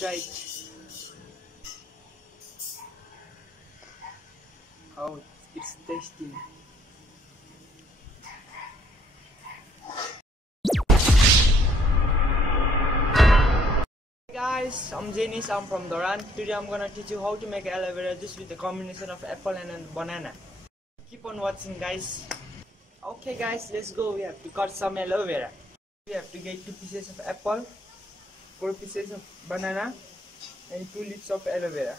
try it. How it's tasty. Hey guys, I'm Janice. I'm from Dharan. Today I'm gonna teach you how to make aloe vera juice with a combination of apple and a banana. Keep on watching, guys. Okay guys, let's go. We have to cut some aloe vera. We have to get 2 pieces of apple, 4 pieces of banana, and 2 leaves of aloe vera.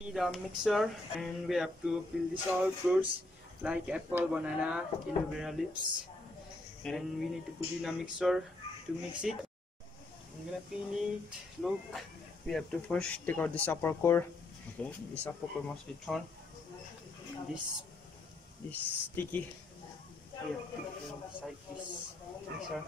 We need a mixer, and we have to peel this all fruits like apple, banana, aloe vera leaves, and we need to put in a mixer to mix it. I'm gonna peel it. Look, we have to first take out this upper core. Okay. This upper core must be thrown. This sticky. We have to put inside this mixer.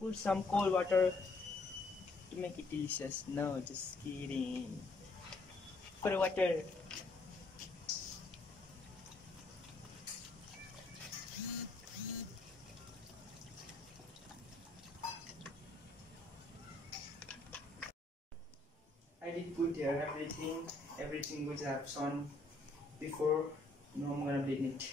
Put some cold water to make it delicious. No, just kidding. Put water. I did put here everything which I have shown before. Now I'm gonna blend it.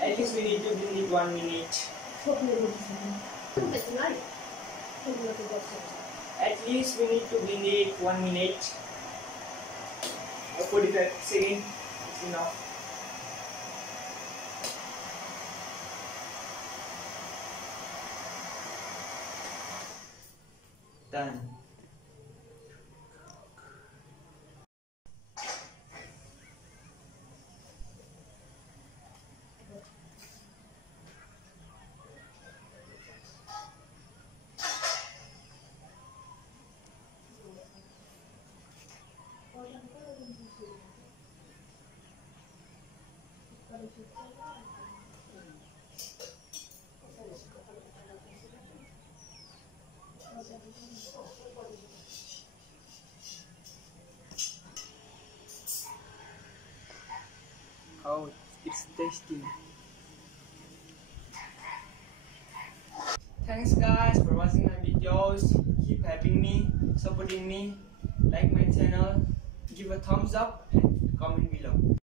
At least we need to blend it 1 minute. At least we need to blend it 1 minute. Or 45 seconds is enough. Done. Oh, it's tasty. Thanks guys for watching my videos. Keep helping me, supporting me. Like my channel, give a thumbs up and comment below.